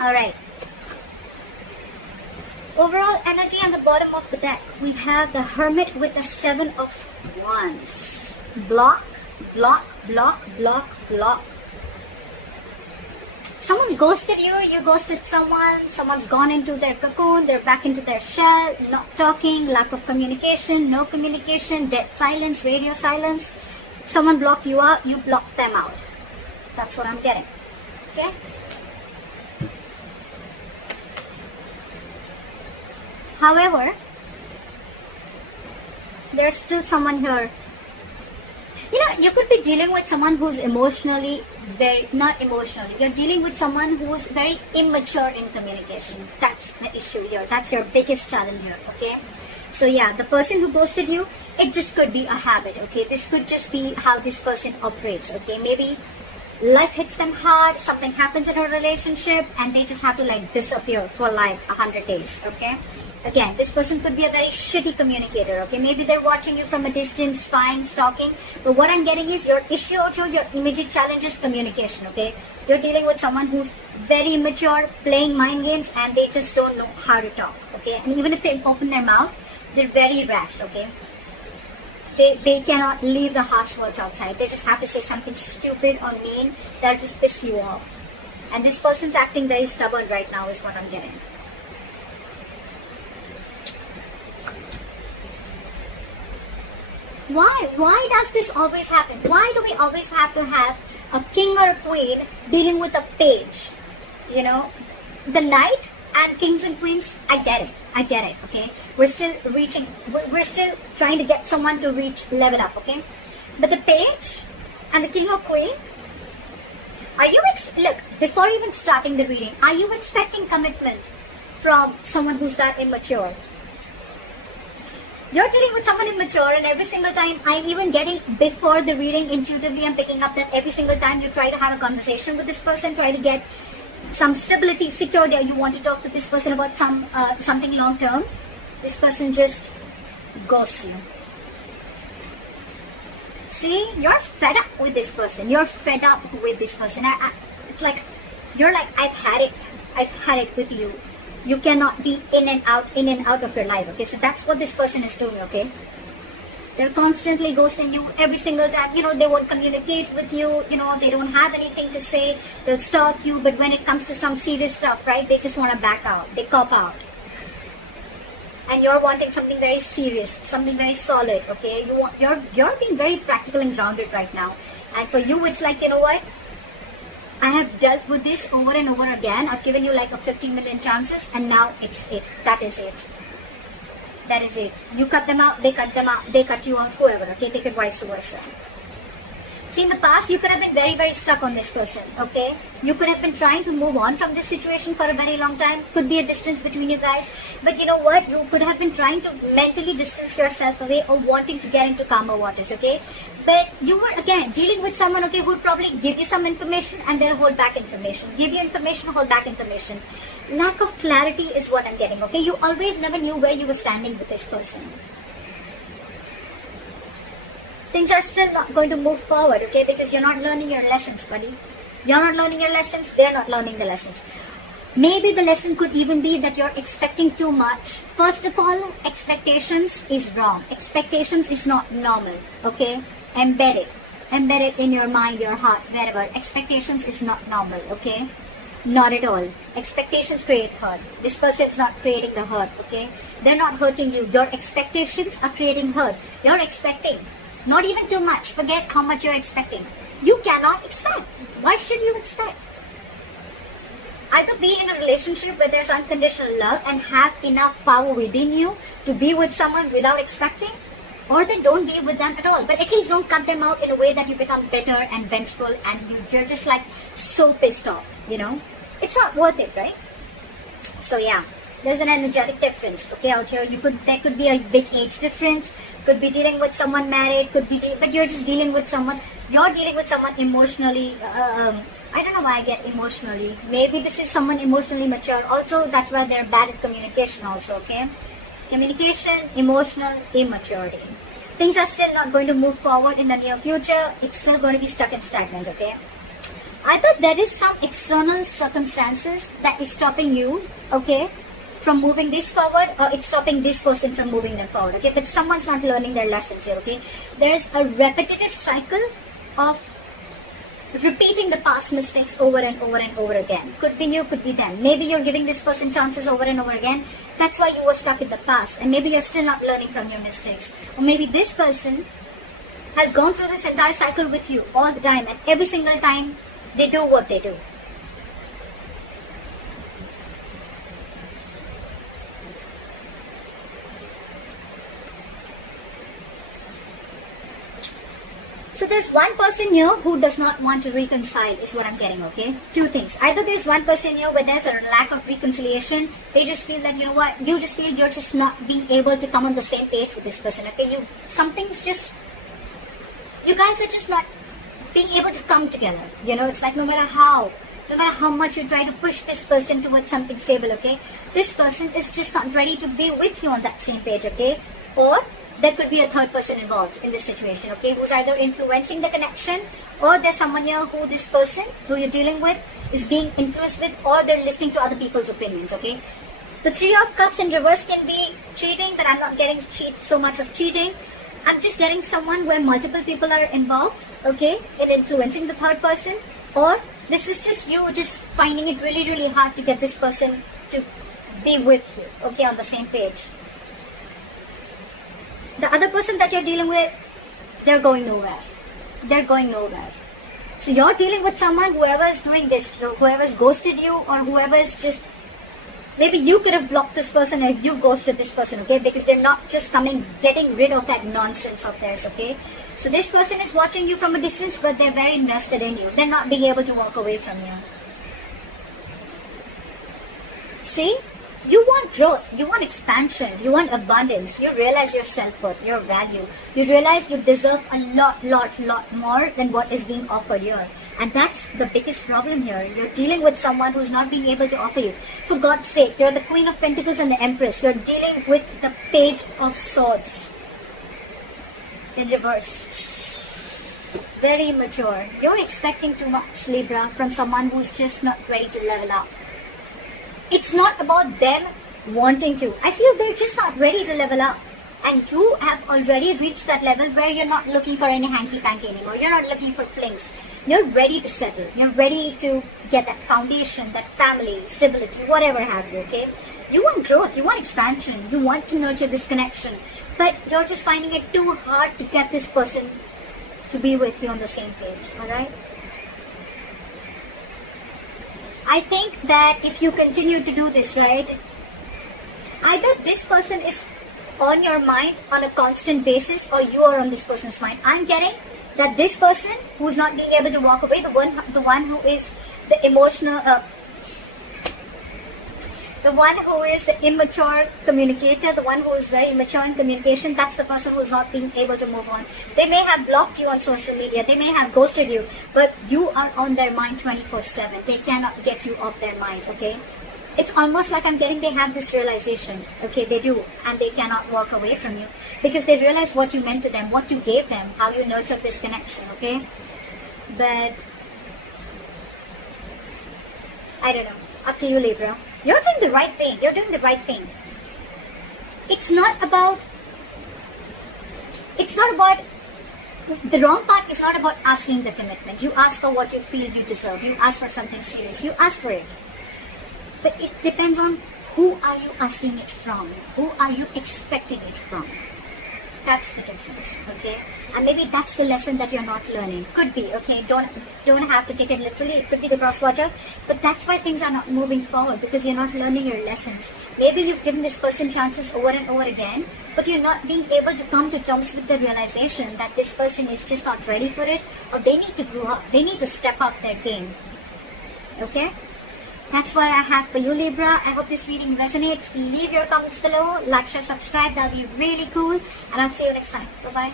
Alright. Overall energy on the bottom of the deck. We have the Hermit with the 7 of Wands. Block, block, block, block, block. Someone's ghosted you, you ghosted someone, someone's gone into their cocoon, they're back into their shell, not talking, lack of communication, no communication, dead silence, radio silence. Someone blocked you out, you blocked them out. That's what I'm getting. Okay? However, there's still someone here. You know, you could be dealing with someone who's emotionally not emotionally. You're dealing with someone who's very immature in communication. That's the issue here. That's your biggest challenge here, okay? So yeah, the person who ghosted you, it just could be a habit, okay? This could just be how this person operates, okay? Maybe life hits them hard, something happens in a relationship, and they just have to like disappear for like 100 days, okay? Again, this person could be a very shitty communicator, okay? Maybe they're watching you from a distance, spying, stalking. But what I'm getting is your issue out here, your immediate challenge is communication, okay? You're dealing with someone who's very immature, playing mind games, and they just don't know how to talk, okay? And even if they open their mouth, they're very rash, okay? They cannot leave the harsh words outside. They just have to say something stupid or mean that'll just piss you off. And this person's acting very stubborn right now is what I'm getting. Why does this always happen? Why do we always have to have a king or a queen dealing with a page? You know, the knight and kings and queens, I get it, okay? We're still trying to get someone to reach level up, okay? But the page and the king or queen, look, before even starting the reading, are you expecting commitment from someone who's that immature? You're dealing with someone immature, and every single time I'm even getting, before the reading, intuitively I'm picking up that every single time you try to have a conversation with this person, try to get some stability, security, or you want to talk to this person about something long term, this person just ghosts you. See, you're fed up with this person. It's like, you're like, I've had it with you. You cannot be in and out of your life, okay? So that's what this person is doing, okay? They're constantly ghosting you every single time. You know, they won't communicate with you. You know, they don't have anything to say. They'll stalk you. But when it comes to some serious stuff, right, they just want to back out. They cop out. And you're wanting something very serious, something very solid, okay? You're being very practical and grounded right now. And for you, it's like, you know what? I have dealt with this over and over again. I've given you like a 50 million chances, and now it's it. That is it. That is it. You cut them out, they cut them out, they cut you out, whoever, okay? Take it vice versa. See, in the past, you could have been very, very stuck on this person, okay? You could have been trying to move on from this situation for a very long time. Could be a distance between you guys. But you know what? You could have been trying to mentally distance yourself away or wanting to get into calmer waters, okay? But you were, again, dealing with someone, okay, who would probably give you some information and then hold back information. Give you information, hold back information. Lack of clarity is what I'm getting, okay? You always never knew where you were standing with this person. Things are still not going to move forward, okay? Because you're not learning your lessons, buddy. You're not learning your lessons, they're not learning the lessons. Maybe the lesson could even be that you're expecting too much. First of all, expectations is wrong. Expectations is not normal, okay? Embed it in your mind, your heart, wherever. Expectations is not normal, okay? Not at all. Expectations create hurt. This person's not creating the hurt, okay? They're not hurting you. Your expectations are creating hurt. You're expecting. Not even too much. Forget how much you're expecting. You cannot expect. Why should you expect? Either be in a relationship where there's unconditional love and have enough power within you to be with someone without expecting, or then don't be with them at all. But at least don't cut them out in a way that you become bitter and vengeful and you're just like so pissed off, you know? It's not worth it, right? So yeah, there's an energetic difference, okay, out here. There could be a big age difference. Could be dealing with someone married, but you're just dealing with someone, emotionally, I don't know why I get emotionally. Maybe this is someone emotionally mature. Also, that's why they're bad at communication also, okay? Communication, emotional immaturity. Things are still not going to move forward in the near future. It's still going to be stuck and stagnant, okay? Either there is some external circumstances that is stopping you, okay, from moving this forward, or it's stopping this person from moving them forward, okay? But someone's not learning their lessons here, okay? There is a repetitive cycle of repeating the past mistakes over and over and over again. Could be you, could be them. Maybe you're giving this person chances over and over again. That's why you were stuck in the past, and maybe you're still not learning from your mistakes. Or maybe this person has gone through this entire cycle with you all the time, and every single time they do what they do. So there's one person here who does not want to reconcile is what I'm getting, okay? Two things. Either there's one person here where there's a lack of reconciliation. They just feel that, you know what, you just feel you're just not being able to come on the same page with this person, okay? You guys are just not being able to come together. You know, it's like no matter how much you try to push this person towards something stable, okay? This person is just not ready to be with you on that same page, okay? Or there could be a third person involved in this situation, okay, who's either influencing the connection, or there's someone here who this person who you're dealing with is being influenced with, or they're listening to other people's opinions, okay? The Three of Cups in reverse can be cheating, but I'm not getting so much of cheating. I'm just getting someone where multiple people are involved, okay, in influencing the third person, or this is just you just finding it really, really hard to get this person to be with you, okay, on the same page. The other person that you're dealing with, they're going nowhere. They're going nowhere. So you're dealing with someone, whoever is doing this, whoever's ghosted you, or whoever is just, maybe you could have blocked this person if you ghosted this person, okay? Because they're not just getting rid of that nonsense of theirs, okay? So this person is watching you from a distance, but they're very invested in you. They're not being able to walk away from you. See? You want growth, you want expansion, you want abundance, you realize your self-worth, your value. You realize you deserve a lot more than what is being offered here. And that's the biggest problem here. You're dealing with someone who's not being able to offer you. For God's sake, you're the Queen of Pentacles and the Empress. You're dealing with the Page of Swords in reverse. Very immature. You're expecting too much, Libra, from someone who's just not ready to level up. It's not about them wanting to. I feel they're just not ready to level up. And you have already reached that level where you're not looking for any hanky-panky anymore. You're not looking for flings. You're ready to settle. You're ready to get that foundation, that family, stability, whatever have you, okay? You want growth. You want expansion. You want to nurture this connection. But you're just finding it too hard to get this person to be with you on the same page, alright? I think that if you continue to do this, right, either this person is on your mind on a constant basis, or you are on this person's mind. I'm getting that this person who's not being able to walk away, the one who is the emotional, the one who is the immature communicator, the one who is very immature in communication, that's the person who's not being able to move on. They may have blocked you on social media, they may have ghosted you, but you are on their mind 24/7. They cannot get you off their mind, okay? It's almost like I'm getting they have this realization, okay, they do, and they cannot walk away from you because they realize what you meant to them, what you gave them, how you nurtured this connection, okay? But I don't know, up to you, Libra. You're doing the right thing. You're doing the right thing. It's not about, the wrong part is not about asking the commitment. You ask for what you feel you deserve. You ask for something serious. You ask for it. But it depends on who are you asking it from? Who are you expecting it from? That's the difference, okay? And maybe that's the lesson that you're not learning. Could be, okay? Don't have to take it literally. It could be the crosswater. But that's why things are not moving forward, because you're not learning your lessons. Maybe you've given this person chances over and over again, but you're not being able to come to terms with the realization that this person is just not ready for it, or they need to grow up. They need to step up their game. Okay? That's what I have for you, Libra. I hope this reading resonates. Leave your comments below. Like, share, subscribe. That'll be really cool. And I'll see you next time. Bye-bye.